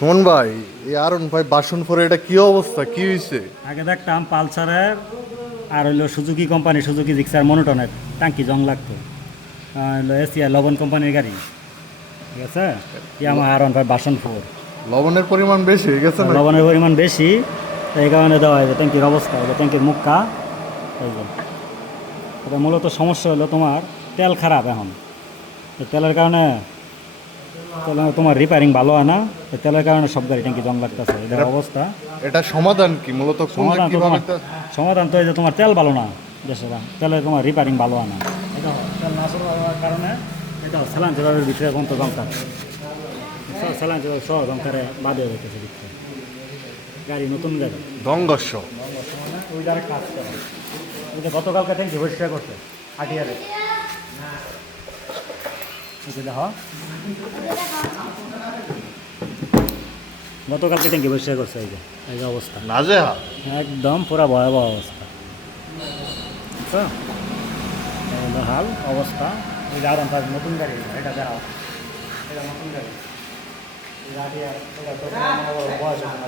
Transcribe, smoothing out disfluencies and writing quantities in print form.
শোন ভাই, এই আরন ভাই বাসনপুরে এটা কি অবস্থা, কি হয়েছে? আগে দেখতাম পালসারের আর হইলো সুজুকি কোম্পানি সুজুকি জিক্সার মনোটনের টাঙ্কি জং লাগতো। হইলো এসিয়া লবণ কোম্পানির গাড়ি, ঠিক আছে। ইয়ামা আর ভাই বাসনপুর লবণের পরিমাণ বেশি হয়ে গেছে না? লবণের পরিমাণ বেশি, এই কারণে দেওয়া হয় যে ট্যাঙ্কির অবস্থা, এই যে ট্যাঙ্কির মুখটা এই যে এটা মূলত সমস্যা হলো তোমার তেল খারাপ এখন। এই তেলের কারণে তোমার রিপেয়ারিং ভালো হয় না, এই তেলের কারণে সব গাড়ি ট্যাঙ্কি জং লাগতেছে, এটা অবস্থা। এটা সমাধান কি মূলত, কোন সমাধান তো কিভাবে সমাধান তো এই যে তোমার তেল ভালো না, দেশের তেলে তোমার রিপেয়ারিং ভালো হয় না। এটা তেল না চলার কারণে এটা স্যালাঞ্চের ভিতরে এখন তো জং থাকে, স্যালাঞ্চের সহ জং কারে বাদে হইতেছে ভিতরে গাড়ি, নতুন গাড়ি ধ্বংস? ওই যারা কাজ করে ওই যে গতকালকে ট্যাঙ্কি পরিষ্কার করছে হাটিয়ারে, দেখো গতকালকে ট্যাঙ্কি পরিষ্কার করছে, এই যে অবস্থা নাজেহাল। একদম পুরা ভয়াবহ অবস্থা, বুঝছো? এই হলো হাল অবস্থা। ওই যে আরন তার নতুন গাড়ি, এটা দেওয়া, এটা নতুন গাড়ি, এই গাড়ি আর এটা তো বয়স হয়েছে।